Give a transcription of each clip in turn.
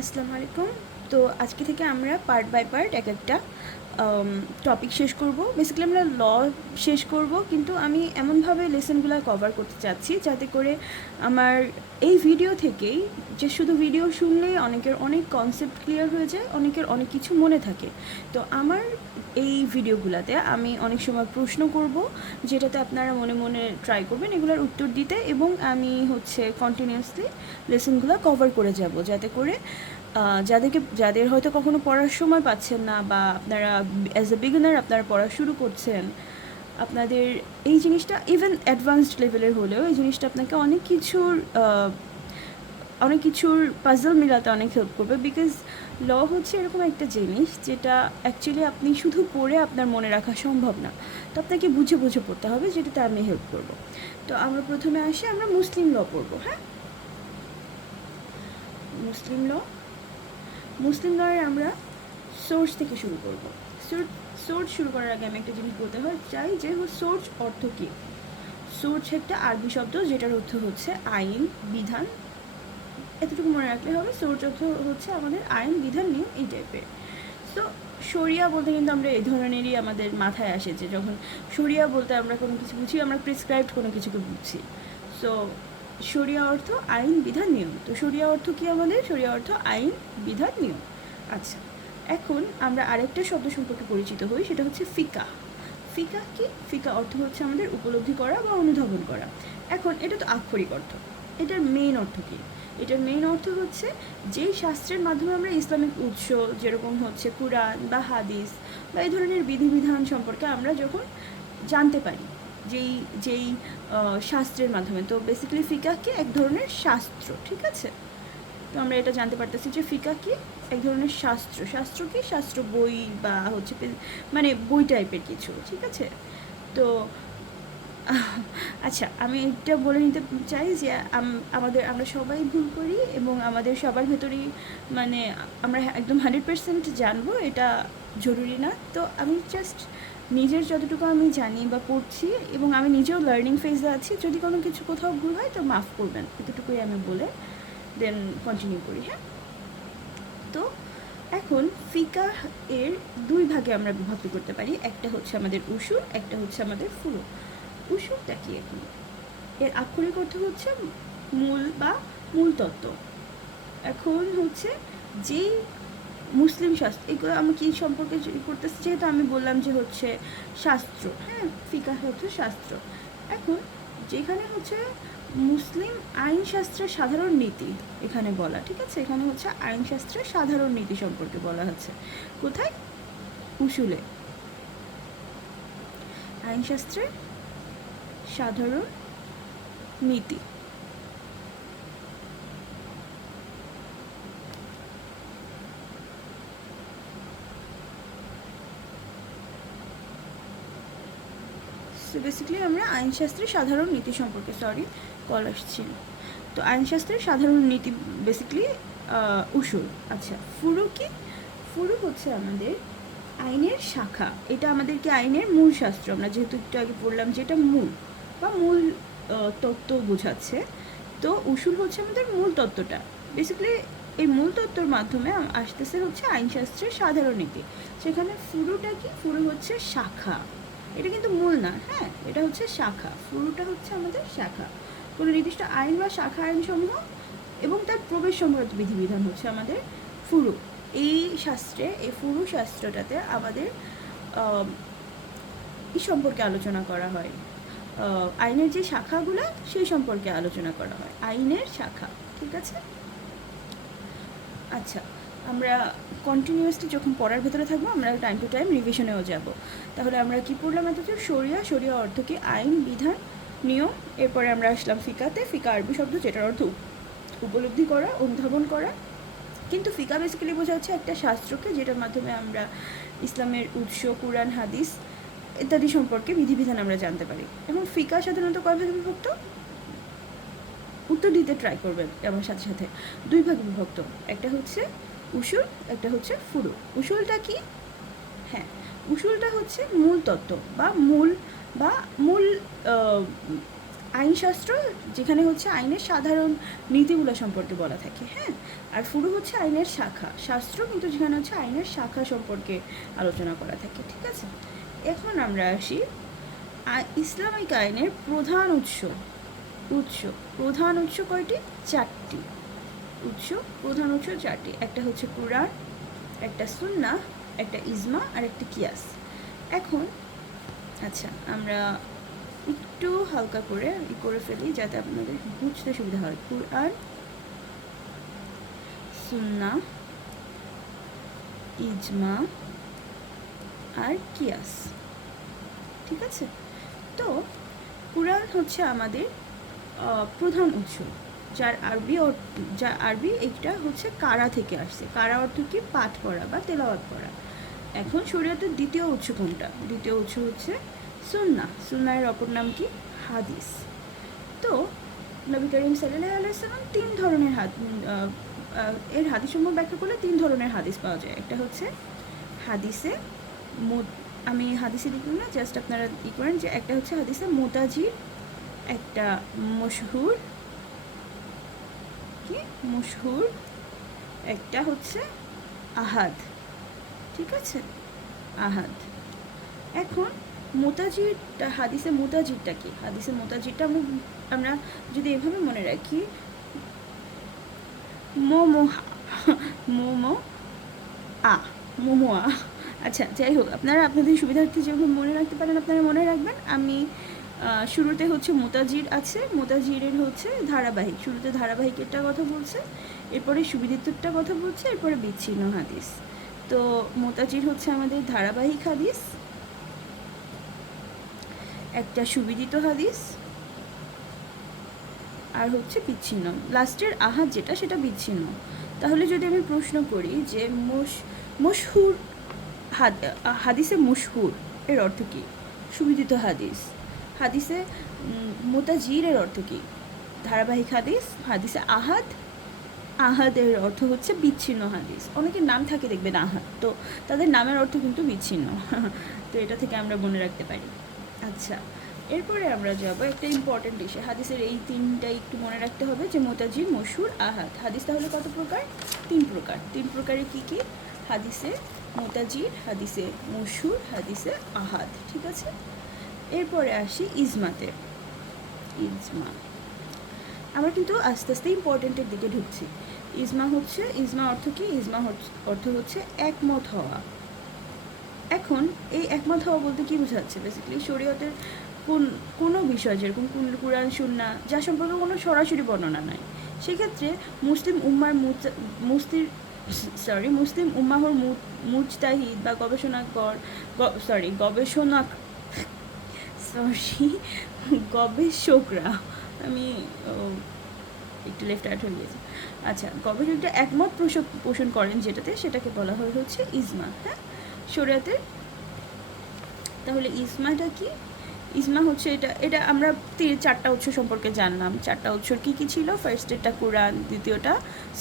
আসসালামু আলাইকুম। তো আজকে থেকে আমরা পার্ট বাই পার্ট এক একটা টপিক শেষ করব। বেসিক্যালি আমরা ল শেষ করব, কিন্তু আমি এমনভাবে লেসনগুলো কভার করতে চাচ্ছি যাতে করে আমার এই ভিডিও থেকেই, যে শুধু ভিডিও শুনলেই অনেকের অনেক কনসেপ্ট ক্লিয়ার হয়ে যায়, অনেকের অনেক কিছু মনে থাকে। তো আমার এই ভিডিওগুলোতে আমি অনেক সময় প্রশ্ন করব, যেটাতে আপনারা মনে মনে ট্রাই করবেন এগুলোর উত্তর দিতে, এবং আমি কন্টিনিউয়াসলি লেসনগুলো কভার করে যাব, যাতে করে যাদের হয়তো কখনো পড়ার সময় পাচ্ছেন না, বা আপনারা অ্যাজ এ বিগিনার আপনারা পড়া শুরু করছেন, আপনাদের এই জিনিসটা ইভেন অ্যাডভান্সড লেভেলের হলেও এই জিনিসটা আপনাকে অনেক কিছুর পাজল মিলাতে অনেক হেল্প করবে। বিকজ ল হচ্ছে এরকম একটা জিনিস যেটা অ্যাকচুয়ালি আপনি শুধু পড়ে আপনার মনে রাখা সম্ভব না, তো আপনাকে বুঝে বুঝে পড়তে হবে, যেটাতে আমি হেল্প করব। তো আমরা প্রথমে আসি, আমরা মুসলিম ল পড়বো। হ্যাঁ, মুসলিম লয়ের আমরা সোর্স থেকে শুরু করব। সোর্স শুরু করার আগে আমি একটা জিনিস বলতে চাই যে সোর্স অর্থ কী। সোর্স একটা আরবি শব্দ যেটার অর্থ হচ্ছে আইন, বিধান। এতটুকু মনে রাখলে হবে। সোর্স অর্থ হচ্ছে আমাদের আইন, বিধান, নিয়ম, এই টাইপের। তো শরিয়া বলতে কিন্তু আমরা এই ধরনেরই আমাদের মাথায় আসে, যে যখন শরিয়া বলতে আমরা কোনো কিছু বুঝি, আমরা প্রেসক্রাইবড কোনো কিছুকে বুঝছি। সো শরিয়া অর্থ আইন, বিধান, নিয়ম। তো শরিয়া অর্থ কী আমাদের? শরিয়া অর্থ আইন, বিধান, নিয়ম। আচ্ছা, এখন আমরা আরেকটা শব্দ সম্পর্কে পরিচিত হই, সেটা হচ্ছে ফিকাহ। ফিকাহ কি? ফিকাহ অর্থ হচ্ছে আমাদের উপলব্ধি করা বা অনুধাবন করা। এখন এটা তো আক্ষরিক অর্থ। এটার মেইন অর্থ কী? এটার মেইন অর্থ হচ্ছে যেই শাস্ত্রের মাধ্যমে আমরা ইসলামিক উৎস, যেরকম হচ্ছে কুরআন বা হাদিস বা এই ধরনের বিধিবিধান সম্পর্কে আমরা যখন জানতে পারি, যেই যেই শাস্ত্রের মাধ্যমে। তো বেসিক্যালি ফিকাহ কি? এক ধরনের শাস্ত্র, ঠিক আছে? তো আমরা এটা জানতে পারতেছি যে ফিকাহ কি? এক ধরনের শাস্ত্র। শাস্ত্র কি? শাস্ত্র বই বা হচ্ছে মানে বই টাইপের কিছু, ঠিক আছে? তো আচ্ছা, আমি এটা বলে নিতে চাই যে আমরা সবাই ভুল করি, এবং আমাদের সবার ভেতরেই মানে আমরা একদম 100% জানবো এটা জরুরি না। তো আমি জাস্ট নিজের যতটুকু আমি জানি বা পড়ছি, এবং আমি নিজেও লার্নিং ফেজে আছি, যদি কোনো কিছু কোথাও ভুল হয় তো মাফ করবেন, এতটুকুই আমি বলে দেন কন্টিনিউ করি। হ্যাঁ, তো এখন ফিকাহ এর দুই ভাগে আমরা বিভক্ত করতে পারি। একটা হচ্ছে আমাদের উসুল, একটা হচ্ছে আমাদের ফুরু। উসুলটা কি? এখন এর আক্ষরিক অর্থ হচ্ছে মূল বা মূল তত্ত্ব। এখন হচ্ছে যেই মুসলিম শাস্ত্র, এগুলো আমি কী সম্পর্কে করতেছি, যেহেতু আমি বললাম যে হচ্ছে শাস্ত্র। হ্যাঁ, ফিকাহ হচ্ছে শাস্ত্র। এখন যেখানে হচ্ছে মুসলিম আইনশাস্ত্রের সাধারণ নীতি এখানে বলা, ঠিক আছে? এখানে হচ্ছে আইনশাস্ত্রের সাধারণ নীতি সম্পর্কে বলা হচ্ছে। কোথায়? উসুলে। আইনশাস্ত্রের সাধারণ নীতি। সো বেসিক্যালি আমরা আইনশাস্ত্রের সাধারণ নীতি সম্পর্কে, কল আসছিল। তো আইনশাস্ত্রের সাধারণ নীতি বেসিক্যালি উসুল। আচ্ছা, ফুরু কি? ফুরু হচ্ছে আমাদের আইনের শাখা। এটা আমাদেরকে আইনের মূল শাস্ত্র, আমরা যেহেতু একটু আগে পড়লাম যেটা মূল বা মূল তত্ত্ব বোঝাচ্ছে। তো উসুল হচ্ছে আমাদের মূল তত্ত্বটা। বেসিক্যালি এই মূল তত্ত্বর মাধ্যমে আসতেছে হচ্ছে আইনশাস্ত্রের সাধারণ নীতি। সেখানে ফুরুটা কি? ফুরু হচ্ছে শাখা। এটা কিন্তু মূল না। হ্যাঁ, এটা হচ্ছে শাখা। ফুরুটা হচ্ছে আমাদের শাখা। কোনো নির্দিষ্ট আইন বা শাখা আইনসমূহ এবং তার প্রবেশ সংক্রান্ত বিধিবিধান হচ্ছে আমাদের ফুরু। এই শাস্ত্রে, এই ফুরু শাস্ত্রটাতে আমাদের এই সম্পর্কে আলোচনা করা হয়। আইনের যে শাখাগুলো সেই সম্পর্কে আলোচনা করা হয়। আইনের শাখা, ঠিক আছে? আচ্ছা, আমরা কন্টিনিউয়াসলি যখন পড়ার ভেতরে থাকবো, আমরা টাইম টু টাইম রিভিশনেও যাব। তাহলে আমরা কি পড়লাম এতদিন? শরিয়া। শরিয়া অর্থ কি? আইন, বিধান, নিয়ম। এরপরে আমরা আসলাম ফিকাতে। ফিকা আরবি শব্দ যেটার অর্থ উপলব্ধি করা, অনুধাবন করা। কিন্তু ফিকা বেসিক্যালি বোঝা হচ্ছে একটা শাস্ত্রকে, যেটার মাধ্যমে আমরা ইসলামের উৎস, কুরআন, হাদিস ইত্যাদি সম্পর্কে বিধিবিধান আমরা জানতে পারি। এখন ফিকা সাধারণত কয় ভাগে বিভক্ত? উত্তর দিতে ট্রাই করবেন আমার সাথে সাথে। দুই ভাগে বিভক্ত। একটা হচ্ছে উসুল, একটা হচ্ছে ফুরু। উসুলটা কি? হ্যাঁ, উসুলটা হচ্ছে মূল তত্ত্ব বা মূল আইনশাস্ত্র যেখানে হচ্ছে আইনের সাধারণ নীতিগুলো সম্পর্কে বলা থাকে, হ্যাঁ। আর ফুরু হচ্ছে আইনের শাখা, শাস্ত্র কিন্তু যেখানে হচ্ছে আইনের শাখা সম্পর্কে আলোচনা করা থাকে, ঠিক আছে। এখন আমরা আসি ইসলামিক আইনের প্রধান উৎস প্রধান উৎস কয়টি? 4টি প্রধান উৎস 4টি। একটা হচ্ছে কুরআন, একটা সুন্নাহ, একটা ইজমা আর একটা কিয়াস। এখন আচ্ছা, আমরা একটু হালকা করে ফেলি যাতে আপনাদের বুঝতে সুবিধা হয়। কুরআন, সুন্নাহ, ইজমা আর কিয়াস, ঠিক আছে। তো কুরআন হচ্ছে আমাদের প্রধান উৎস, যার আরবি এইটা হচ্ছে কারা থেকে আসছে। কারা অর্থ কি? পাঠ করা বা তেলাওয়াত করা। এখন শরীয়তের দ্বিতীয় উৎস কোনটা? দ্বিতীয় উৎস হচ্ছে সুন্নাহ। এর অপর নাম কি? হাদিস। তো নবী করিম সাল্লাল্লাহু আলাইহি সাল্লাম 3 ধরনের এর হাদিসসমূহ ব্যাখ্যা করলে 3 ধরনের হাদিস পাওয়া যায়। একটা হচ্ছে হাদিসে আমি হাদিসে লিখব না, জাস্ট আপনারা করেন যে একটা হচ্ছে হাদিসে মুতাজির, একটা মশহুর, একটা হচ্ছে আহাদ, ঠিক আছে, আহাদ। এখন হাদিসে মুতাজিরটা কি? হাদিসে মুতাজিরটা আমরা যদি এভাবে মনে রাখি, মোমোয়া। আচ্ছা, যাই হোক, আপনারা আপনাদের সুবিধার্থে যেভাবে মনে রাখতে পারেন আপনারা মনে রাখবেন। আমি শুরুতে হচ্ছে মুতাজির আছে, মুতাজিরের হচ্ছে ধারাবাহিক, শুরুতে ধারাবাহিকেরটা কথা বলছে, এরপরে সুবিদিতটা কথা বলছে, এরপরে বিচ্ছিন্ন হাদিস। তো মুতাজির হচ্ছে আমাদের ধারাবাহিক হাদিস, একটা সুবিদিত হাদিস, আর হচ্ছে বিচ্ছিন্ন। লাস্টের আহাদ যেটা, সেটা বিচ্ছিন্ন। তাহলে যদি আমি প্রশ্ন করি যে মশহুর হাদিসে মশহুর এর অর্থ কী? সুবিদিত হাদিস। হাদিসে মুতাজিরের অর্থ কী? ধারাবাহিক হাদিস। হাদিসে আহাদের অর্থ হচ্ছে বিচ্ছিন্ন হাদিস। অনেকের নাম থাকে দেখবেন আহাদ, তো তাদের নামের অর্থ কিন্তু বিচ্ছিন্ন। তো এটা থেকে আমরা মনে রাখতে পারি। আচ্ছা, এরপরে আমরা যাব একটা ইম্পর্টেন্ট বিষয়। হাদিসের এই 3টাই একটু মনে রাখতে হবে, যে মুতাজির, মশহুর, আহাদ। হাদিস তাহলে কত প্রকার? 3 প্রকার। 3 প্রকারে কী কী? হাদিসে মুতাজির, হাদিসে মশহুর, হাদিসে আহাদ, ঠিক আছে। এরপরে আসি ইজমাতে। আমরা কিন্তু আস্তে আস্তে ইম্পর্টেন্টের দিকে ঢুকছি। ইজমা অর্থ কি? ইজমা অর্থ হচ্ছে একমত হওয়া। এখন এই একমত হওয়া বলতে কি বোঝাচ্ছে? বেসিক্যালি শরীয়তের কোনো বিষয়, যেরকম কুরআন, সুন্নাহ, যা সম্পর্কে কোনো সরাসরি বর্ণনা নাই, সেক্ষেত্রে মুসলিম উম্মাহর মুজতাহিদ বা গবেষকরা, আমি একটু লেফট আউট হয়ে গেছে। আচ্ছা, গবেষকরা একমত পোষণ করেন সেটাকে বলা হয় হচ্ছে ইজমা, হ্যাঁ, শরীয়তের। তাহলে ইজমাটা কি? ইজমা হচ্ছে এটা আমরা 4টা উৎস সম্পর্কে জানলাম। 4টা উৎস কী কী ছিল? ফার্স্টেরটা কুরআন, দ্বিতীয়টা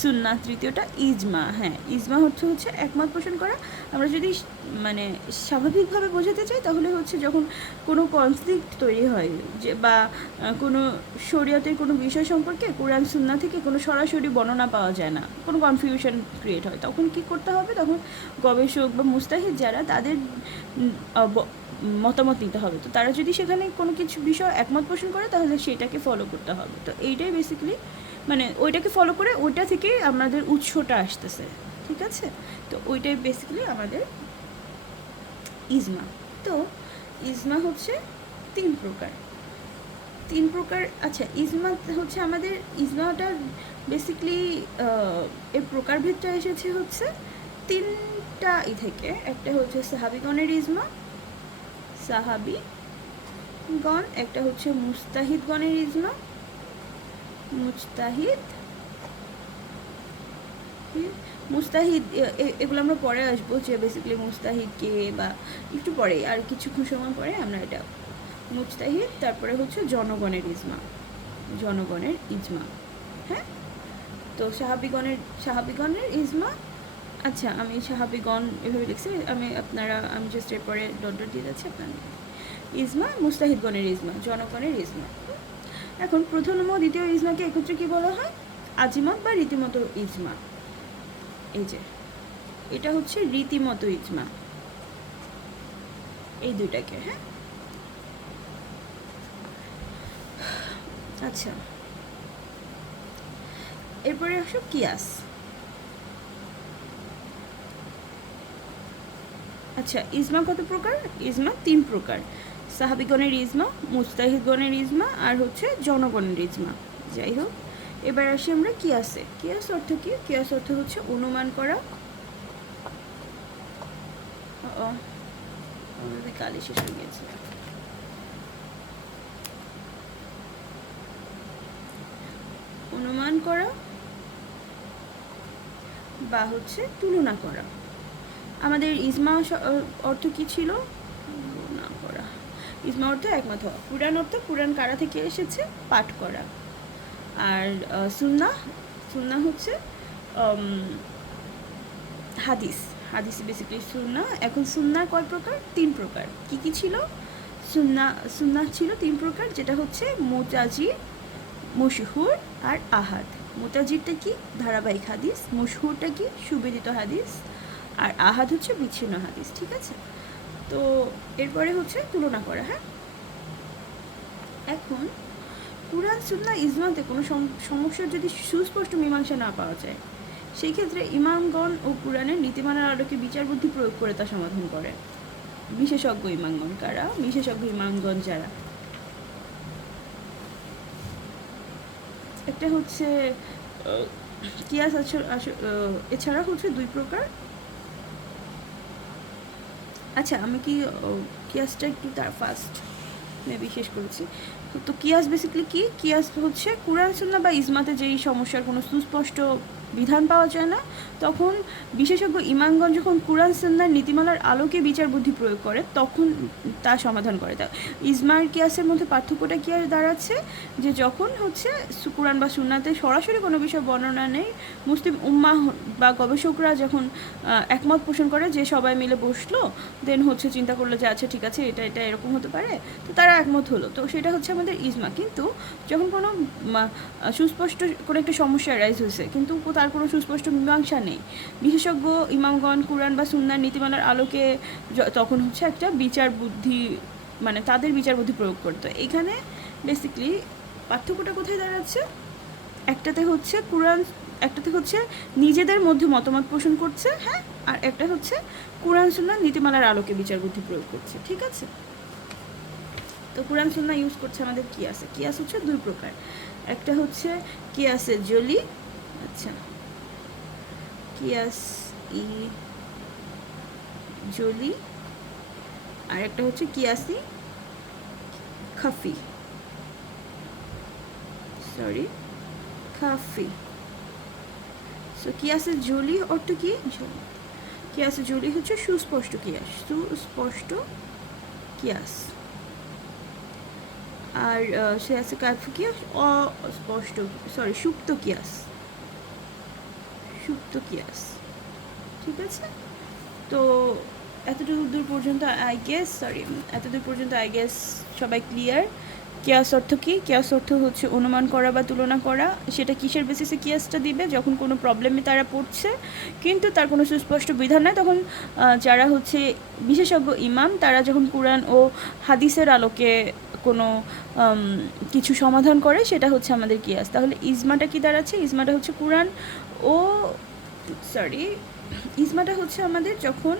সুন্নাহ, তৃতীয়টা ইজমা। হ্যাঁ, ইজমা হচ্ছে একমত পোষণ করা। আমরা যদি মানে স্বাভাবিকভাবে বোঝাতে চাই, তাহলে হচ্ছে যখন কোনো কনফ্লিক্ট তৈরি হয়, যে বা কোনো শরীয়তের কোনো বিষয় সম্পর্কে কুরআন সুন্নাহ থেকে কোনো সরাসরি বর্ণনা পাওয়া যায় না, কোনো কনফিউশন ক্রিয়েট হয়, তখন কি করতে হবে? তখন গবেষক বা মুস্তাহিদ যারা, তাদের মতামত নিতে হবে। তো তারা যদি সেখানে কোনো কিছু বিষয় একমত পোষণ করে, তাহলে সেটাকে ফলো করতে হবে। তো এইটাই বেসিক্যালি, মানে ওইটাকে ফলো করে ওইটা থেকে আমাদের উৎসটা আসতেছে, ঠিক আছে। তো ওইটাই বেসিক্যালি আমাদের ইজমা। তো ইজমা হচ্ছে 3 প্রকার। আচ্ছা, ইজমা হচ্ছে আমাদের, ইজমাটা বেসিক্যালি এর প্রকারভেদটা এসেছে হচ্ছে 3টা থেকে। একটা হচ্ছে সাহাবিগণের ইজমা, একটা হচ্ছে মুস্তাহিদগণের ইজমা, মুস্তাহিদ এগুলো আমরা পরে আসবো, যে বেসিক্যালি মুস্তাহিদ কে, বা একটু পরে, আর কিছুক্ষণ সময় পরে আমরা এটা মুস্তাহিদ। তারপরে হচ্ছে জনগণের ইজমা, হ্যাঁ। তো সাহাবিগণের ইজমা। আচ্ছা, আমি সাহাবিগণ এভাবে লিখছি, আমি জাস্ট এরপরে ডট দিয়ে যাচ্ছি। আপনার ইজমা, মুস্তাহিদগণের ইজমা, জনগণের ইজমা। এখন প্রথম ও দ্বিতীয় ইজমাকে একত্রে কি বলা হয়? আজিমত বা রীতিমতো ইজমা। এই যে এটা হচ্ছে রীতিমতো ইজমা, এই দুইটাকে। হ্যাঁ, আচ্ছা, এরপরে আসো কিয়াস। আচ্ছা, ইজমা কত প্রকার? ইজমা 3 প্রকার: সাহাবিগণের ইজমা, মুজতাহিদগণের ইজমা, আর হচ্ছে জনগণের ইজমা। যাই হোক, এবার আসি আমরা কিয়াসে। কিয়াস অর্থ কি? কিয়াস অর্থ হচ্ছে অনুমান করা। কালি শেষ হয়ে গিয়েছে। অনুমান করা বা হচ্ছে তুলনা করা। আমাদের ইজমা অর্থ কি ছিল? তুলনা করা। ইজমা অর্থ একমত হওয়া। কুরআন অর্থ কুরআন কারা থেকে এসেছে? পাঠ করা। আর সুন্নাহ, সুন্নাহ হচ্ছে হাদিস। হাদিস বেসিক্যালি সুন্নাহ। এখন সুন্নাহ কয় প্রকার? 3 প্রকার। কি কি ছিল? সুন্নাহ ছিল 3 প্রকার, যেটা হচ্ছে মুতাজির, মশহুর আর আহাদ। মুতাজিরটা কি? ধারাবাহিক হাদিস। মশহুরটা কি? সুবিদিত হাদিস। আর আহাদ হচ্ছে বিচ্ছিন্ন হাদিস। ঠিক আছে, তো এরপরে হচ্ছে তুলনা করা। হ্যাঁ, এখন কুরআন সুন্নাহ ইজমাতে কোনো সমস্যার যদি সুস্পষ্ট মীমাংসা না পাওয়া যায়, সেই ক্ষেত্রে ইমামগণ ও কুরআনের নীতিমালার আলোকে বিচার বুদ্ধি প্রয়োগ করে তা সমাধান করে। বিশেষজ্ঞ ইমামগণ কারা? বিশেষজ্ঞ ইমামগণ যারা, একটা হচ্ছে কিয়াস এছাড়া হচ্ছে 2 প্রকার। আচ্ছা, আমি কি কিয়াসটা একটু তার ফার্স্ট মেবি শেষ করেছি। তো কিয়াস বেসিক্যালি কি? কিয়াস হচ্ছে কুরআন সুন্নাহ বা ইজমাতে যেই সমস্যার কোনো সুস্পষ্ট বিধান পাওয়া যায় না, তখন বিশেষজ্ঞ ইমামগণ যখন কুরআন সুন্নাহর নীতিমালার আলোকে বিচার বুদ্ধি প্রয়োগ করে, তখন তা সমাধান করে। তা ইজমার কিয়াসের মধ্যে পার্থক্যটা কি আর দাঁড়াচ্ছে? যে যখন হচ্ছে কুরআন বা সুন্নাতে সরাসরি কোনো বিষয় বর্ণনা নেই, মুসলিম উম্মাহ বা গবেষকরা যখন একমত পোষণ করে, যে সবাই মিলে বসলো, দেন হচ্ছে চিন্তা করলো যে আচ্ছা ঠিক আছে, এটা এটা এরকম হতে পারে, তো তারা একমত হলো, তো সেটা হচ্ছে আমাদের ইজমা। কিন্তু যখন কোনো সুস্পষ্ট কোনো একটা সমস্যা রাইজ হয়েছে, কিন্তু তার কোনো সুস্পষ্ট মীমাংসা নেই, বিশেষজ্ঞ ইমামগণ কুরআন বা সুন্নাহর নীতিমালার আলোকে তখন হচ্ছে একটা বিচার বুদ্ধি, মানে তাদের বিচার বুদ্ধি প্রয়োগ করতো। এখানে বেসিক্যালি পার্থক্যটা কোথায় দাঁড়াচ্ছে? একটাতে হচ্ছে কুরআন, একটাতে হচ্ছে নিজেদের মধ্যে মতামত পোষণ করছে, হ্যাঁ, আর একটা হচ্ছে কুরআন সুন্নাহ নীতিমালার আলোকে বিচার বুদ্ধি প্রয়োগ করছে। ঠিক আছে, তো কুরআন সুন্নাহ ইউজ করছে আমাদের কিয়াসে। কিয়াস হচ্ছে 2 প্রকার। একটা হচ্ছে কিয়াসে জলি, আচ্ছা, কিয়াস ই জলি, আর একটা হচ্ছে কিয়াসি খাফি, সরি খাফি। সো কিয়াসে জলি অর্থ কি? কিয়াসে জলি হচ্ছে সুস্পষ্ট কিয়াস, সুস্পষ্ট কিয়াস। আর সে আছে কাফি কিয়াস, অস্পষ্ট, সরি সুপ্ত কিয়াস, সুপ্ত কিয়াস। ঠিক আছে, তো এতদূর পর্যন্ত আই গেস সবাই ক্লিয়ার। কিয়াস অর্থ কি? কিয়াস অর্থ হচ্ছে অনুমান করা বা তুলনা করা। সেটা কিসের বেসিসে কিয়াসটা দিবে? যখন কোনো প্রবলেমে তারা পড়ছে কিন্তু তার কোনো সুস্পষ্ট বিধান নেই, তখন যারা হচ্ছে বিশেষজ্ঞ ইমাম, তারা যখন কুরআন ও হাদিসের আলোকে কোনো কিছু সমাধান করে, সেটা হচ্ছে আমাদের কিয়াস। তাহলে ইজমাটা কি দাঁড়াচ্ছে? ইজমাটা হচ্ছে কুরআন ও ইজমাটা হচ্ছে আমাদের যখন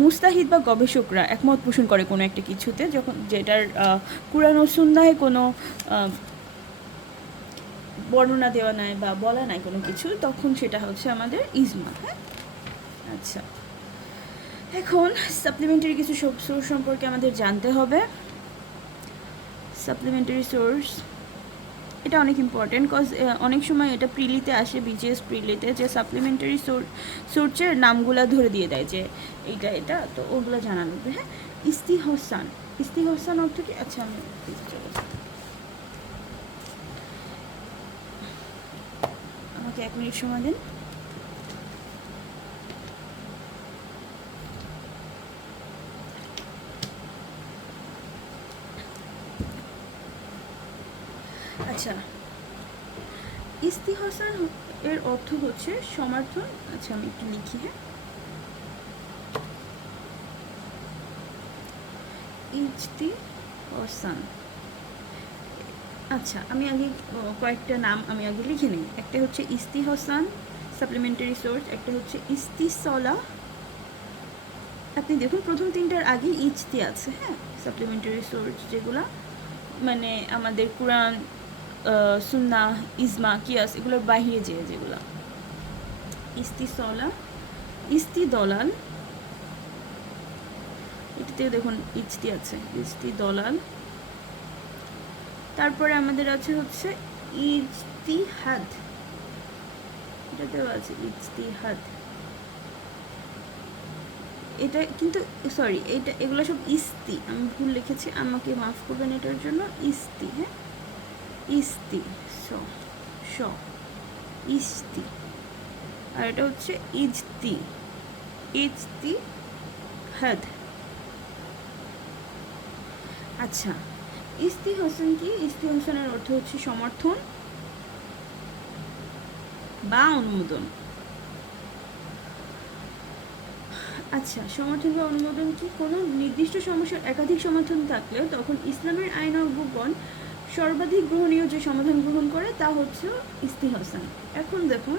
মুস্তাহিদ বা গবেষকরা একমত পোষণ করে কোনো একটা কিছুতে, যখন যেটার কুরআন ও সুন্নাহে কোনো বর্ণনা দেওয়া নাই বা বলা নাই কোনো কিছু, তখন সেটা হচ্ছে আমাদের ইজমা। হ্যাঁ, আচ্ছা, এখন সাপ্লিমেন্টারি কিছু সোর্স সম্পর্কে আমাদের জানতে হবে। সাপ্লিমেন্টারি সোর্স, এটা অনেক ইম্পর্টেন্ট, কজ অনেক সময় এটা প্রিলিতে আসে, বিজিএস প্রিলিতে, যে সাপ্লিমেন্টারি সোর্সের নামগুলো ধরে দিয়ে দেয় যে এইটা এটা, তো ওগুলো জানা লাগবে। হ্যাঁ, ইস্তিহসান, ইস্তিহসান অর্থ কি? আচ্ছা, আমি আমাকে 1 মিনিট সময় দিন। ইস্তিহসান এর অর্থ হচ্ছে সমর্থন। আচ্ছা আমি একটু লিখি, হ্যাঁ, ইজতিহসান। আচ্ছা আমি আগে কয়েকটা নাম আমি আগে লিখে নিই। একটা হচ্ছে ইস্তিহসান সাপ্লিমেন্টারি সোর্স, একটা হচ্ছে ইস্তিসলা। আপনি দেখুন প্রথম তিনটার আগে ইজতি আছে, হ্যাঁ, সাপ্লিমেন্টারি সোর্স যেগুলো মানে আমাদের কোরআন, সুন্নাহ, ইজমা, কিয়াস এগুলোর বাহিরে যেগুলো। ইস্তিসলা, ইস্তিদলাল, এটাতে দেখুন ইজতি আছে, ইস্তিদলাল। তারপরে আমাদের আছে হচ্ছে ইজতিহাদ, এটাতেও আছে ইজতিহাদ। এটা কিন্তু সরি, এগুলো সব ইস্তি, আমি ভুল লিখেছি, আমাকে মাফ করবেন এটার জন্য। ইস্তি, হ্যাঁ, ইস্তি, স স ইস্তি। আর এটা হচ্ছে ইজতি, ইজতি হাদ। আচ্ছা ইস্তিহসান কি? ইস্তিহসানের অর্থ হচ্ছে সমর্থন বা অনুমোদন। আচ্ছা সমর্থন বা অনুমোদন কি? কোনো নির্দিষ্ট সমস্যার একাধিক সমাধান থাকলে তখন ইসলামের আইনজ্ঞগণ সর্বাধিক গ্রহণীয় যে সমাধান গ্রহণ করে তা হচ্ছে ইস্তিহসান। এখন দেখুন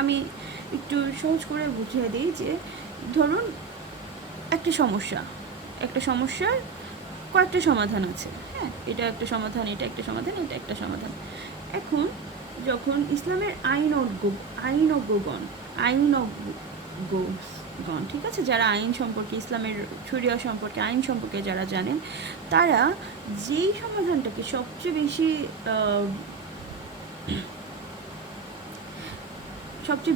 আমি একটু সহজ করে বুঝিয়ে দিই যে ধরুন একটা সমস্যার কয়েকটা সমাধান আছে, হ্যাঁ, এটা একটা সমাধান, এটা একটা সমাধান, এটা একটা সমাধান। এখন যখন ইসলামের আইনজ্ঞগণ, ঠিক আছে, যারা আইন সম্পর্কে, ইসলামের শরিয়া সম্পর্কে, আইন সম্পর্কে যারা জানেন, তারা যেই সমাধানটাকে সবচেয়ে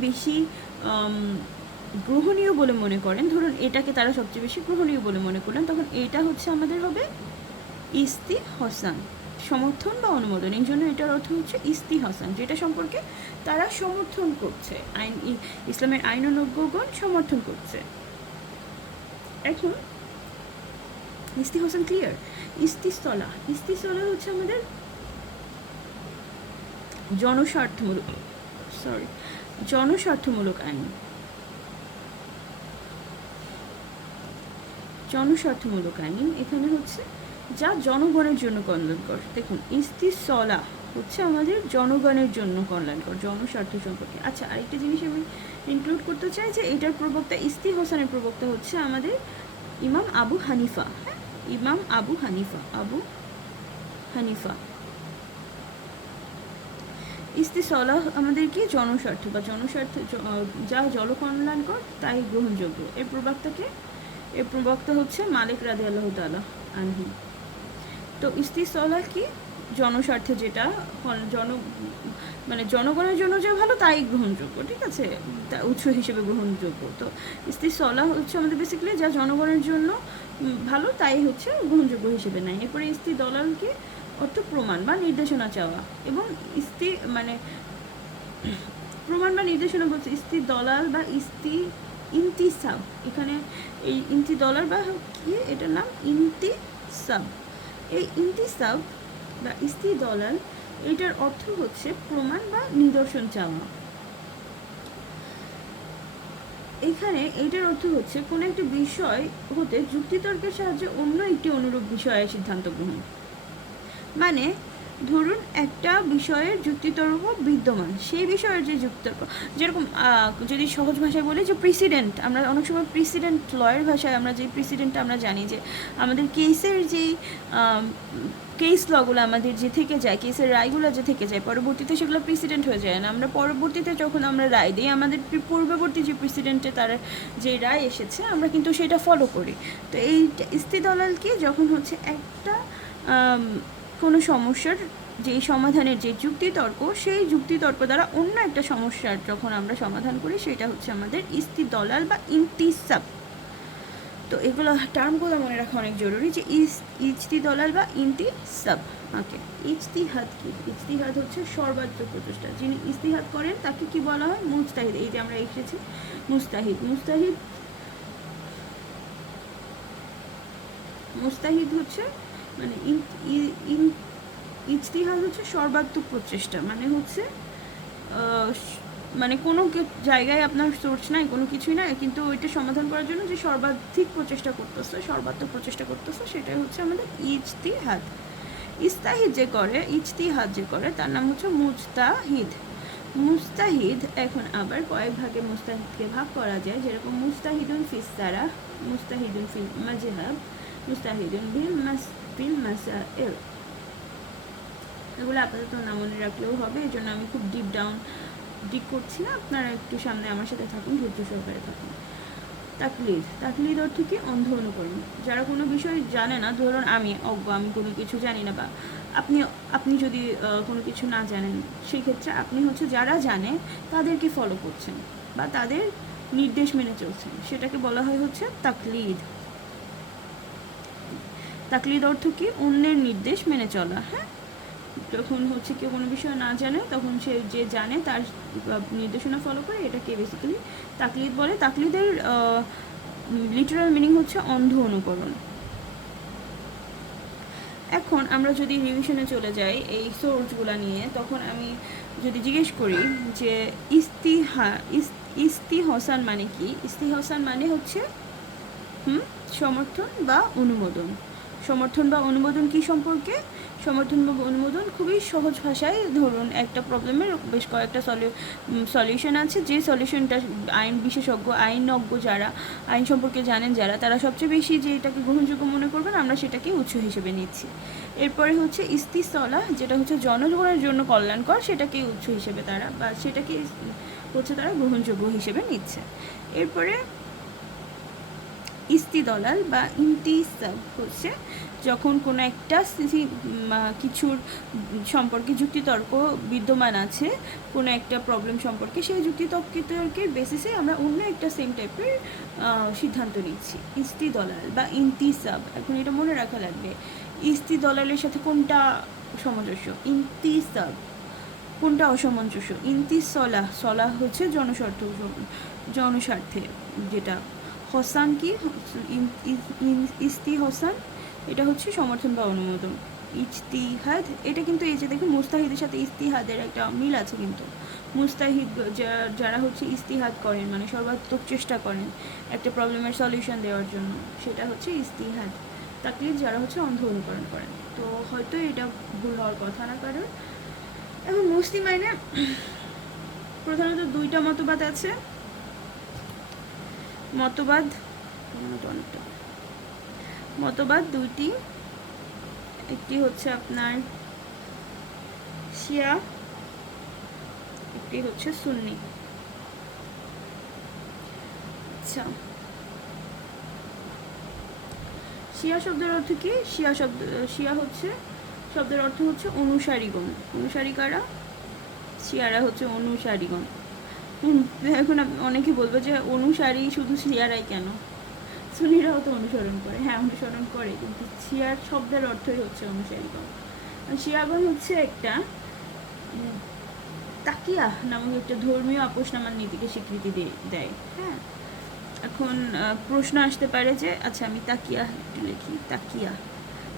বেশি গ্রহণীয় বলে মনে করেন, ধরুন এটাকে তারা সবচেয়ে বেশি গ্রহণীয় বলে মনে করলেন, তখন এটা হচ্ছে আমাদের হবে ইস্তিহসান, সমর্থন বা অনুমোদন। এই জন্য এটার অর্থ হচ্ছে ইস্তিহসান, যেটা সম্পর্কে তারা সমর্থন করছে, ইসলামের আইনজ্ঞগণ সমর্থন করছে। এখন ইস্তিহসান ক্লিয়ার। ইস্তিসলা হচ্ছে আমাদের জনস্বার্থমূলক আইন। এখানে হচ্ছে যা জনগণের জন্য কল্যাণকর। দেখুন ইস্তিসলা হচ্ছে আমাদের জনগণের জন্য কল্যাণকর, জনস্বার্থ সম্পর্কে। আচ্ছা আরেকটা জিনিস আমি ইনক্লুড করতে চাই যে এটার প্রবক্তা, ইস্তিহসানের প্রবক্তা হচ্ছে আমাদের ইমাম আবু হানিফা, হ্যাঁ, ইমাম আবু হানিফা। ইস্তিসলাহ আমাদের কি? জনস্বার্থ বা যা জনকল্যাণকর তাই গ্রহণযোগ্য। এর প্রবক্তা হচ্ছে মালিক রাদিয়াল্লাহু তাআলা আনহু। তো ইস্তিসলাহ কি? জনস্বার্থে যেটা জনগণের জন্য যে ভালো তাই গ্রহণযোগ্য, ঠিক আছে, উৎস হিসেবে গ্রহণযোগ্য। তো ইস্তিসলাহ হচ্ছে আমাদের বেসিক্যালি যা জনগণের জন্য ভালো তাই হচ্ছে গ্রহণযোগ্য হিসেবে নেয়। এরপরে ইস্তিদলাল কি? অর্থ প্রমাণ বা নির্দেশনা চাওয়া। এবং প্রমাণ বা নির্দেশনা বলছে ইস্তিদলাল বা ইন্তিসাব। এখানে এই ইন্তিদলাল বা কি, এটার নাম ইন্তিসাব। এই ইন্তিসাব বা ইস্তিদলাল এটার অর্থ হচ্ছে প্রমাণ বা নিদর্শন চাওয়া। এখানে এইটার অর্থ হচ্ছে কোনো একটা বিষয় হতে যুক্তিতর্কের সাহায্যে অন্য একটি অনুরূপ বিষয়ে সিদ্ধান্ত গ্রহণ। মানে ধরুন একটা বিষয়ের যুক্তিতর্ক বিদ্যমান, সেই বিষয়ের যে যুক্তিতর্ক, যেরকম যদি সহজ ভাষায় বলি যে প্রিসিডেন্ট, আমরা অনেক সময় প্রিসিডেন্ট, লয়ের ভাষায় আমরা যে প্রিসিডেন্টটা আমরা জানি যে আমাদের কেসের যেই কেস লগুলো আমাদের যে থেকে যায়, কেসের রায়গুলো যে থেকে যায়, পরবর্তীতে সেগুলো প্রেসিডেন্ট হয়ে যায় না। আমরা পরবর্তীতে যখন আমরা রায় দিই, আমাদের পূর্ববর্তী যে প্রেসিডেন্টে তার যে রায় এসেছে আমরা কিন্তু সেটা ফলো করি। তো এই ইস্তিদলালকে যখন হচ্ছে একটা কোনো সমস্যার যেই সমাধানের যে যুক্তিতর্ক, সেই যুক্তিতর্ক দ্বারা অন্য একটা সমস্যার যখন আমরা সমাধান করি, সেটা হচ্ছে আমাদের ইস্তিদলাল বা ইন্তিসাব। তো এগুলো টার্মগুলো মনে রাখা অনেক জরুরি, যে ইজতিদলাল বা ইন্তিসাব। ওকে, ইজতিহাদ কি? ইজতিহাদ হচ্ছে সর্বাত্মক প্রচেষ্টা। যিনি ইজতিহাদ করেন তাকে কি বলা হয়? মুজতাহিদ। এই যে আমরা এসেছি মুজতাহিদ হচ্ছে মানে ইজতিহাদ হচ্ছে সর্বাত্মক প্রচেষ্টা, মানে হচ্ছে মানে কোনো জায়গায় আপনার সোর্স নাই, কোনো কিছুই নাই, কিন্তু ওইটা সমাধান করার জন্য যে সর্বাধিক প্রচেষ্টা করতেছে, সর্বাত্মক প্রচেষ্টা করতেছে, সেটাই হচ্ছে আমাদের ইজতিহাদ। ইজতিহাদ যে করে তার নাম হচ্ছে মুজতাহিদ। মুস্তাহিদ, এখন আবার কয়েক ভাগে মুস্তাহিদকে ভাগ করা যায়, যেরকম মুস্তাহিদুন ফিস সারাহ, মুস্তাহিদুন ফিল মাজহাব, মুস্তাহিদুন ফিল মাসাইল। এগুলো আপাতত না মনে রাখলেও হবে, এই জন্য আমি খুব ডিপ করছি না, আপনারা একটু সামনে আমার সাথে থাকুন, ধৈর্য সহকারে থাকুন। তাকলিদ অর্থ কি? অন্ধ অনুকরণ। যারা কোনো বিষয় জানে না, ধরুন আমি অজ্ঞ, আমি কোনো কিছু জানি না, বা আপনি যদি কোনো কিছু না জানেন, সেই ক্ষেত্রে আপনি হচ্ছে যারা জানে তাদেরকে ফলো করছেন বা তাদের নির্দেশ মেনে চলছেন, সেটাকে বলা হয় হচ্ছে তাকলিদ। তাকলিদ অর্থ কি? অন্যের নির্দেশ মেনে চলা। হ্যাঁ, যখন হচ্ছে কেউ কোনো বিষয় না জানে, তখন সে যে জানে তার নির্দেশনা ফলো করে, এটাকে বেসিক্যালি তাকলিদ বলে। তাকলিদের লিটারাল মিনিং হচ্ছে অন্ধ অনুকরণ। এখন আমরা যদি রিভিশনে চলে যাই এই সোর্সগুলো নিয়ে, তখন আমি যদি জিজ্ঞেস করি যে ইস্তিহসান মানে কি? ইস্তিহসান মানে হচ্ছে সমর্থন বা অনুমোদন। সমর্থন বা অনুমোদন কি সম্পর্কে? সমর্থন বা অনুমোদন খুবই সহজ ভাষায়, ধরুন একটা প্রবলেমের বেশ কয়েকটা সলিউশন আছে, যে সলিউশনটা আইন বিশেষজ্ঞ, আইনজ্ঞ যারা, আইন সম্পর্কে জানেন যারা, তারা সবচেয়ে বেশি যে এটাকে গ্রহণযোগ্য মনে করবেন, আমরা সেটাকে উৎস হিসেবে নিচ্ছি। এরপরে হচ্ছে ইস্তিসলাহ, যেটা হচ্ছে জনগণের জন্য কল্যাণকর, সেটাকে উৎস হিসেবে তারা, বা সেটাকে হচ্ছে তারা গ্রহণযোগ্য হিসেবে নিচ্ছে। এরপরে ইস্তিদলাল বা ইন্তিসাব হচ্ছে যখন কোনো একটা কিছুর সম্পর্কে যুক্তিতর্ক বিদ্যমান আছে, কোনো একটা প্রবলেম সম্পর্কে, সেই যুক্তিতর্কের বেসিসে আমরা অন্য একটা সেম টাইপের সিদ্ধান্ত নিচ্ছি। ইস্তিদলাল বা ইন্তিসাব, এখন এটা মনে রাখা লাগবে, ইস্তিদলালের সাথে কোনটা সামঞ্জস্য, ইন্তিসাব কোনটা অসামঞ্জস্য। সলাহ হচ্ছে জনস্বার্থে যেটা। হসান কি? ইস্তিহসান, এটা হচ্ছে সমর্থন বা অনুমোদন। ইজতিহাদ, এটা কিন্তু এই যে দেখুন মুস্তাহিদের সাথে ইস্তিহাদের একটা মিল আছে, কিন্তু মুস্তাহিদ যারা হচ্ছে ইস্তিহাদ করেন, মানে সর্বাত্মক চেষ্টা করেন একটা প্রবলেমের সলিউশন দেওয়ার জন্য, সেটা হচ্ছে ইস্তিহাদ। তাকলিদ যারা হচ্ছে অন্ধ অনুকরণ করেন। তো হয়তো এটা ভুল হওয়ার কথা না কারণ। এখন মুসলিম আইনে প্রধানত দুইটা মতবাদ আছে। মতবাদ দুইটি, একটি হচ্ছে আপনার শিয়া, একটি হচ্ছে সুন্নি। আচ্ছা, শিয়া শব্দের অর্থ কি? শিয়া হচ্ছে শব্দের অর্থ হচ্ছে অনুসারীগণ। অনুসারী কারা? শিয়ারা হচ্ছে অনুসারীগণ। এখন অনেকে বলবে যে অনুসারী শুধু শিয়ারাই কেন, সুন্নিরাও তো অনুসরণ করে। হ্যাঁ, অনুসরণ করে, কিন্তু শিয়ার শব্দের অর্থই হচ্ছে অনুসারীগণ। শিয়াগণ হচ্ছে একটা তাকিয়া নামক একটা ধর্মীয় আপোষনামার নীতিকে স্বীকৃতি দেয়। হ্যাঁ, এখন প্রশ্ন আসতে পারে যে আচ্ছা আমি তাকিয়া একটু লিখি। তাকিয়া,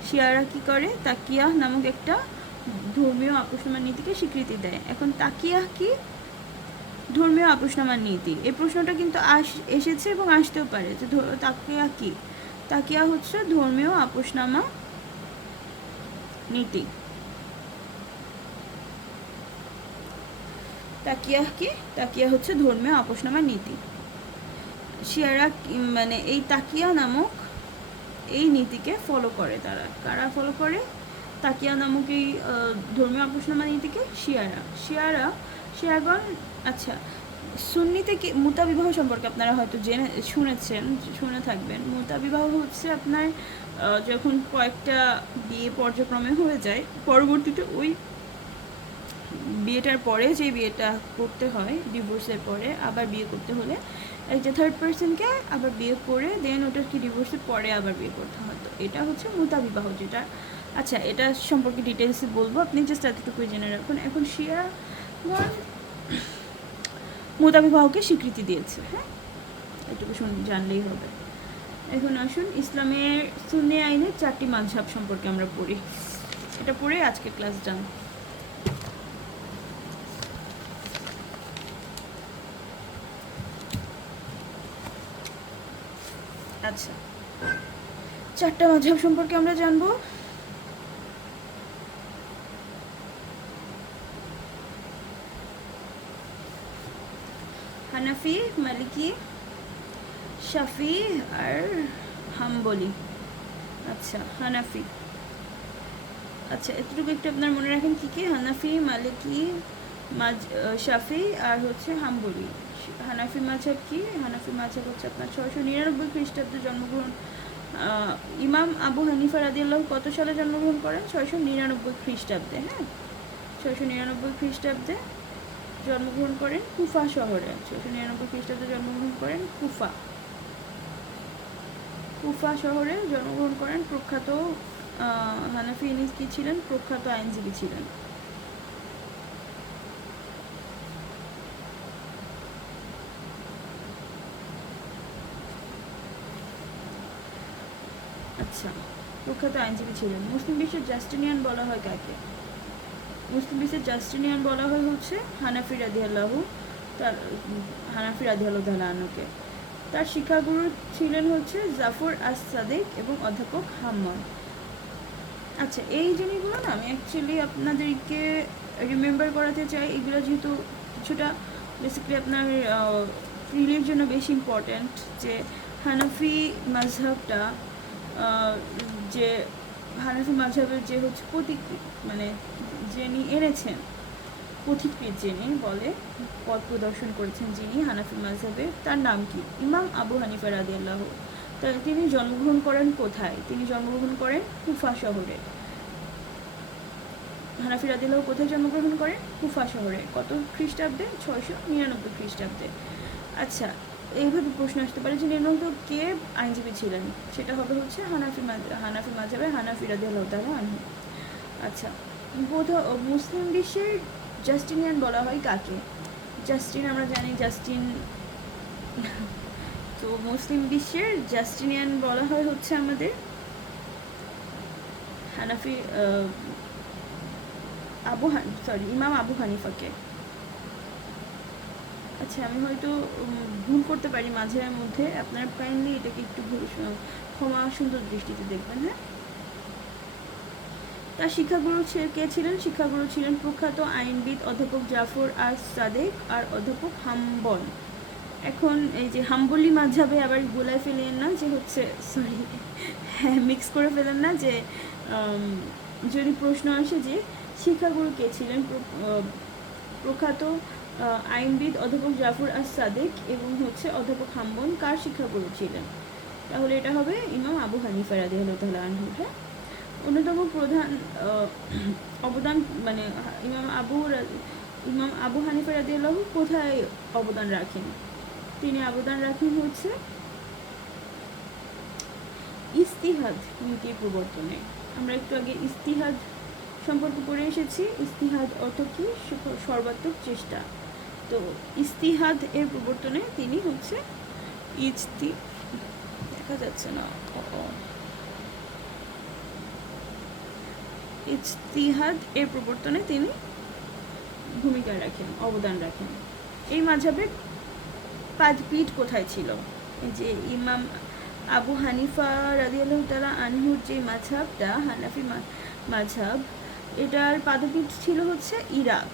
শিয়ারা কি করে? তাকিয়া নামক একটা ধর্মীয় আপোষনামার নীতিকে স্বীকৃতি দেয়। এখন তাকিয়া কি? ধর্মীয় আপোষনামার নীতি। এই প্রশ্নটা কিন্তু এসেছে এবং আসতেও পারে যে তাকিয়া কি? তাকিয়া হচ্ছে ধর্মীয় আপোষনামা নীতি। তাকিয়া হচ্ছে ধর্মীয় আপোষনামা নীতি। শিয়ারা মানে এই তাকিয়া নামক এই নীতিকে ফলো করে। তারা কারা ফলো করে? তাকিয়া নামক এই ধর্মীয় আপোষনামা নীতিকে শিয়াগণ। আচ্ছা, সুন্নিতে কি মুতা বিবাহ সম্পর্কে আপনারা হয়তো শুনে থাকবেন। মুতা বিবাহ হচ্ছে আপনার যখন কয়েকটা বিয়ে পর্যায়ক্রমে হয়ে যায়, পরবর্তীতে ওই বিয়েটার পরে যে বিয়েটা করতে হয়, ডিভোর্সের পরে আবার বিয়ে করতে হলে একটা থার্ড পার্সনকে আবার বিয়ে করে দেন ওটাকে ডিভোর্সের পরে আবার বিয়ে করতে হয়। তো এটা হচ্ছে মুতা বিবাহ যেটা। আচ্ছা, এটা সম্পর্কে ডিটেলসে বলবো, আপনি জাস্ট এতটুকুই জেনে রাখুন। এখন শিয়াগণ মুতা বিবাহকে স্বীকৃতি দিয়েছে। হ্যাঁ, এটুকু জানলেই হবে। এখন আসুন ইসলামের সুন্নি আইনের 4টি মাযহাব সম্পর্কে আমরা পড়ি। এটা পড়ে আজকে ক্লাস ডান। আচ্ছা, চারটা মাযহাব সম্পর্কে আমরা জানবো। হানাফি, মালিকি, শাফি আর হাম্বলি। আচ্ছা, হানাফি। আচ্ছা, এতটুকু একটু আপনার মনে রাখেন কী কী, হানাফি, মালিকি, শাফি আর হচ্ছে হাম্বলি। হানাফি মাযহাব কি? হানাফি মাযহাব হচ্ছে আপনার 699 খ্রিস্টাব্দে জন্মগ্রহণ। ইমাম আবু হানিফা রাদিয়াল্লাহু কত সালে জন্মগ্রহণ করেন? 699 খ্রিস্টাব্দে। হ্যাঁ, 699 খ্রিস্টাব্দে জন্মগ্রহণ করেন কুফা শহরে। 699 খ্রিস্টাব্দে জন্মগ্রহণ করেন কুফা শহরে জন্মগ্রহণ করেন। প্রখ্যাত হানাফি ইনি কি ছিলেন? প্রখ্যাত আইনজীবী ছিলেন। আচ্ছা, প্রখ্যাত আইনজীবী ছিলেন। মুসলিম বিশ্বের জাস্টিনিয়ান বলা হয় কাকে? মুসলিম বিশ্বের জাস্টিনিয়ান বলা হয় হচ্ছে হানাফি রাদিয়াল্লাহু তাআলা আনহুকে। তার শিক্ষাগুরু ছিলেন হচ্ছে জাফর আস সাদিক এবং অধ্যাপক হাম্মদ। আচ্ছা, এই জিনিসগুলো না আমি অ্যাকচুয়ালি আপনাদেরকে রিমেম্বার করাতে চাই। এগুলো যেহেতু কিছুটা বেসিক্যালি আপনার ফিলের জন্য বেশি ইম্পর্ট্যান্ট, যে হানাফি মাযহাবটা, যে হানাফি মাযহাবের যে হচ্ছে পথিকৃৎ, মানে যিনি এনেছেন, পথিকৃৎ যিনি বলে, পথ প্রদর্শন করেছেন যিনি হানাফি মাযহাবে, তার নাম কি? ইমাম আবু হানিফা রাদিয়াল্লাহু। তিনি জন্মগ্রহণ করেন কোথায়? তিনি জন্মগ্রহণ করেন কুফা শহরে। হানাফি রাদিয়াল্লাহু কোথায় জন্মগ্রহণ করেন? কুফা শহরে। কত খ্রিস্টাব্দে? 699 খ্রিস্টাব্দে। আচ্ছা, এইভাবে প্রশ্ন আসতে পারে যে নির্ণয় কে আইনজীবী ছিলেন? সেটা হবে হচ্ছে হানাফি মাযহাবে হানাফি রাদিয়াল্লাহু তাআলা আনহু। আচ্ছা, মুসলিম বিশ্বের জাস্টিনিয়ান বলা হয় কাকে? জাস্টিন আমরা জানি, জাস্টিন। তো মুসলিম বিশ্বের জাস্টিনিয়ান বলা হয় হচ্ছে আমাদের হানাফি ইমাম আবু হানিফাকে। আচ্ছা, আমি হয়তো ভুল করতে পারি মাঝের মধ্যে, আপনারা কাইন্ডলি এটাকে একটু ক্ষমা সুন্দর দৃষ্টিতে দেখবেন। হ্যাঁ, তার শিক্ষাগুরু কে ছিলেন? শিক্ষাগুরু ছিলেন প্রখ্যাত আইনবিদ অধ্যাপক জাফর আস সাদেক আর অধ্যাপক হাম্বল। এখন এই যে হাম্বলি মাযহাবে আবার গোলায় ফেলেন না, যে হচ্ছে হ্যাঁ, মিক্স করে ফেলেন না, যে যদি প্রশ্ন আসে যে শিক্ষাগুরু কে ছিলেন, প্রখ্যাত আইনবিদ অধ্যাপক জাফর আস সাদেক এবং হচ্ছে অধ্যাপক হাম্বল কার শিক্ষাগুরু ছিলেন? তাহলে এটা হবে ইমাম আবু হানিফা রাদিয়াল্লাহু তাআলা আনহু। হ্যাঁ, অন্যতম প্রধান অবদান, মানে ইমাম আবু হানিফা রাদিয়াল্লাহু কোথায় অবদান রাখেন? তিনি অবদান রাখেন হচ্ছে ইজতিহাদ নীতির প্রবর্তনে। আমরা একটু আগে ইজতিহাদ সম্পর্কে পড়ে এসেছি। ইজতিহাদ অর্থ কি? সর্বাত্মক চেষ্টা। তো ইজতিহাদ এর প্রবর্তনে তিনি হচ্ছে দেখা যাচ্ছে না, ইজতিহাদ এর প্রবর্তনে তিনি ভূমিকা রাখেন, অবদান রাখেন। এই মাযহাবের পীঠ কোথায় ছিল? যে ইমাম আবু হানিফা রাদিয়াল্লাহু তাআলা আনহুর যে মাযহাবটা হানাফি মাযহাব, এটার পাদপীঠ ছিল হচ্ছে ইরাক।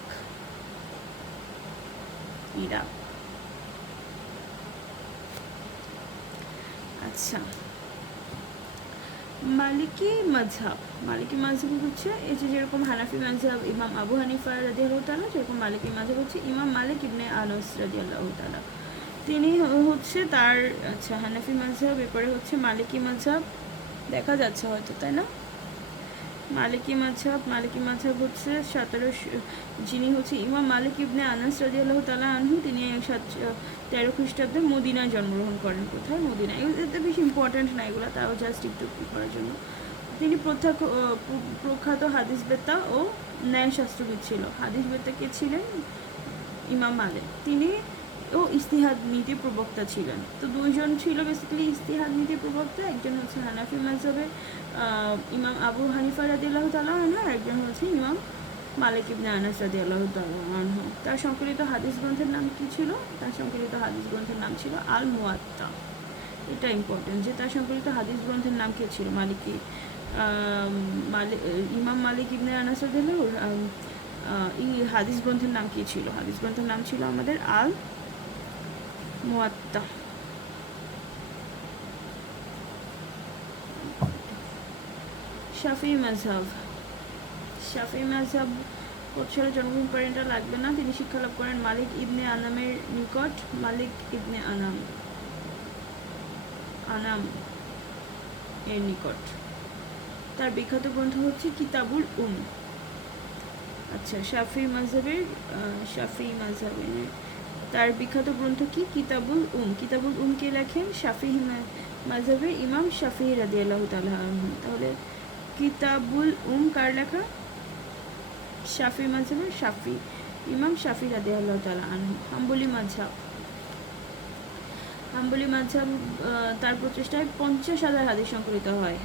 আচ্ছা, মালিকি মাযহাব হচ্ছে এই যে যেরকম হানাফি মাযহাব ইমাম আবু হানিফা রাদিয়াল্লাহু তাআলা, সেরকম মালিকি মাযহাব হচ্ছে ইমাম মালিক ইবনে আনাস রাদিয়াল্লাহু তাআলা। তিনি হচ্ছে তার, আচ্ছা, হানাফি মাযহাব, এরপরে হচ্ছে মালিকি মাযহাব, দেখা যাচ্ছে হয়তো, তাই না? মালিকি মাযহাব হচ্ছে 17, যিনি হচ্ছে ইমাম মালিক ইবনে আনাস রাদিয়াল্লাহু তাআলা আনহু, তিনি 13 খ্রিস্টাব্দে মদিনায় জন্মগ্রহণ করেন। কোথায়? মদিনায়। এতে বেশি ইম্পর্ট্যান্ট না এগুলো, তাও জাস্ট একটু করার জন্য। তিনি প্রখ্যাত হাদিসবেত্তা ও ন্যায়শাস্ত্রবিদ ছিল। হাদিসবেত্তা কে ছিলেন? ইমাম মালিক। তিনি ও ইস্তিহাদ নীতির প্রবক্তা ছিলেন। তো দুইজন ছিল বেসিক্যালি ইস্তিহাদ নীতির প্রবক্তা, একজন হচ্ছে হানাফি মাযহাবের ইমাম আবু হানিফা রাদিয়াল্লাহু তাআলা আনহু, আর একজন হচ্ছে ইমাম মালিক ইবনে আনাস রাদিয়াল্লাহু তাআলা আনহু। তার সংকলিত হাদিস গ্রন্থের নাম কী ছিল? তার সংকলিত হাদিস গ্রন্থের নাম ছিল আল মুয়াত্তা। এটা ইম্পর্টেন্ট যে তার সংকলিত হাদিস গ্রন্থের নাম কী ছিল? ইমাম মালিক ইবনে আনাস রাদিয়াল্লাহু এই হাদিস গ্রন্থের নাম কী ছিল? হাদিস গ্রন্থের নাম ছিল আমাদের আল মুয়াত্তা। শাফিঈ মাযহাব। শাফিঈ মাযহাব কত সালে জন্মগ্রহণ করেন এটা লাগবে না। তিনি শিক্ষালাভ করেন মালিক ইবনে আনামের নিকট। মালিক ইবনে আনাম এর নিকট। তার বিখ্যাত গ্রন্থ হচ্ছে কিতাবুল আচ্ছা, শাফিঈ মাযহাবের তার বিখ্যাত গ্রন্থ কি? কিতাবুল কিতাবুল কে লেখেন? শাফিঈ মাযহাবের ইমাম শাফিঈ রাদিয়াল্লাহু তাআলা আনহু। তাহলে কিতাবুল কার লেখা? শাফিঈ মাযহাবের ইমাম শাফিঈ রাদিয়াল্লাহু তাআলা আনহু। হাম্বলি মাযহাব তার প্রচেষ্টায় 50,000 হাদিস সংকলিত হয়।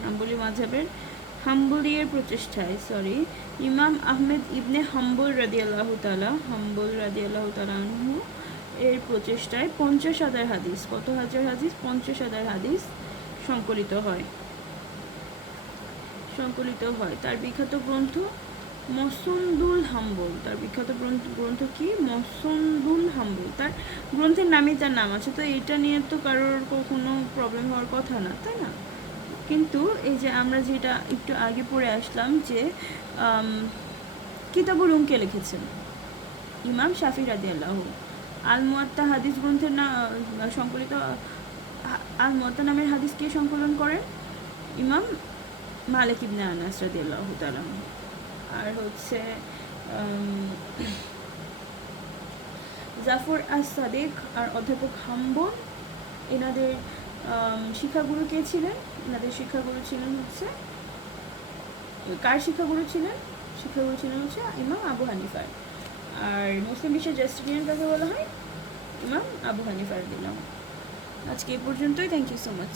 হাম্বলির প্রচেষ্টায় ইমাম আহমেদ ইবনে হাম্বল রাদিয়াল্লাহু তাআলা আনহু এর প্রচেষ্টায় 50,000 হাদিস, কত হাজার হাদিস? 50,000 হাদিস সংকলিত হয়। তার বিখ্যাত গ্রন্থ মসনদুল হাম্বল। তার বিখ্যাত গ্রন্থ কি? মসনদুল হাম্বল। তার গ্রন্থের নামই তার নাম আছে, তো এটা নিয়ে তো কারোর কখনো প্রবলেম হওয়ার কথা না, তাই না? কিন্তু এই যে আমরা যেটা একটু আগে পড়ে আসলাম যে কিতাবুল কে লিখেছেন? ইমাম শাফিঈ রাদিয়াল্লাহু। আল মুয়াত্তা হাদিস গ্রন্থের সংকলিত আল মুয়াত্তা নামের হাদিস কে সংকলন করেন? ইমাম মালিক ইবনে আনাস রাদিয়াল্লাহু তাআলা। আর হচ্ছে জাফর আস-সাদিক আর অধ্যাপক হাম্বল, এনাদের শিক্ষাগুরু কে ছিলেন? এনাদের শিক্ষাগুরু ছিলেন হচ্ছে কার শিক্ষাগুরু ছিলেন? শিক্ষাগুরু ছিলেন হচ্ছে ইমাম আবু হানিফার। আর মুসলিম বিশ্বের জাস্টিনিয়ান কাকে বলা হয়? ইমাম আবু হানিফা রাদিয়াল্লাহু। আজকে এই পর্যন্তই। Thank you so much.